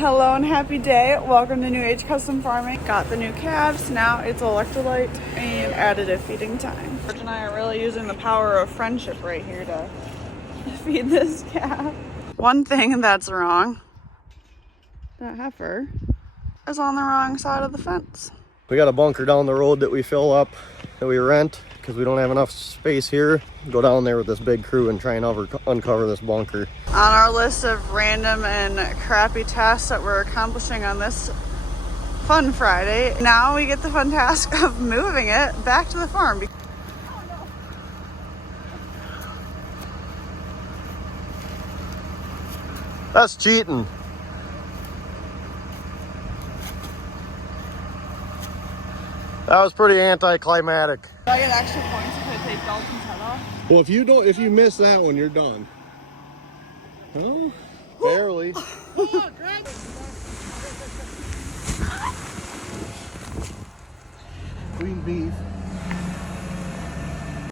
Hello and happy day. Welcome to New Age Custom Farming. Got the new calves. Now it's electrolyte and additive feeding time. George and I are really using the power of friendship right here to feed this calf. One thing that's wrong, that heifer is on the wrong side of the fence. We got a bunker down the road that we fill up, that we rent, because we don't have enough space here. Go down there with this big crew and try and uncover this bunker. On our list of random and crappy tasks that we're accomplishing on this fun Friday, now we get the fun task of moving it back to the farm. That's cheating. That was pretty anticlimactic. Do I get extra points if I take Dalton's head off? Well, if you miss that one, you're done. Oh, barely. Queen bee.